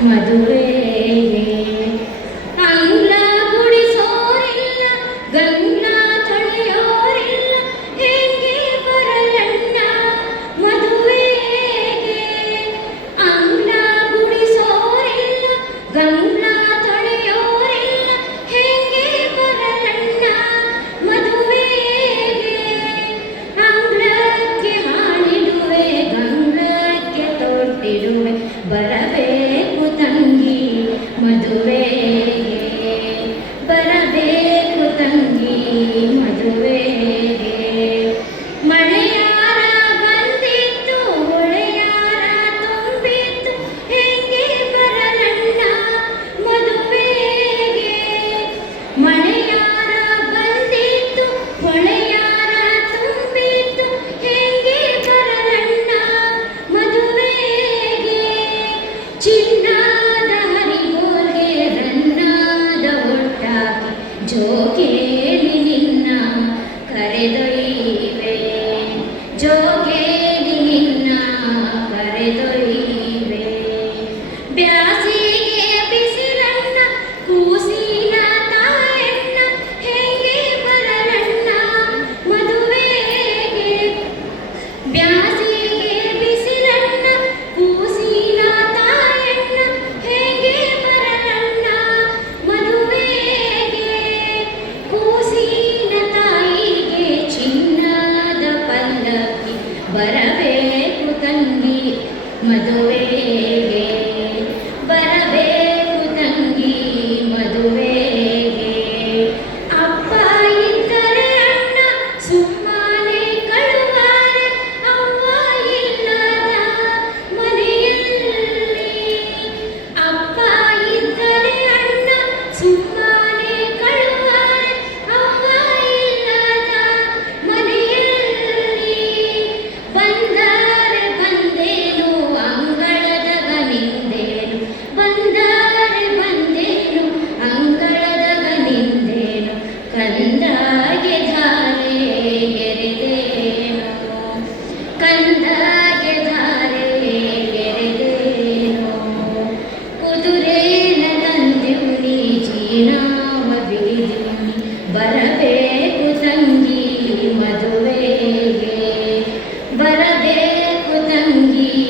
嘛，就是。Amen. Barve Maduve Thank you.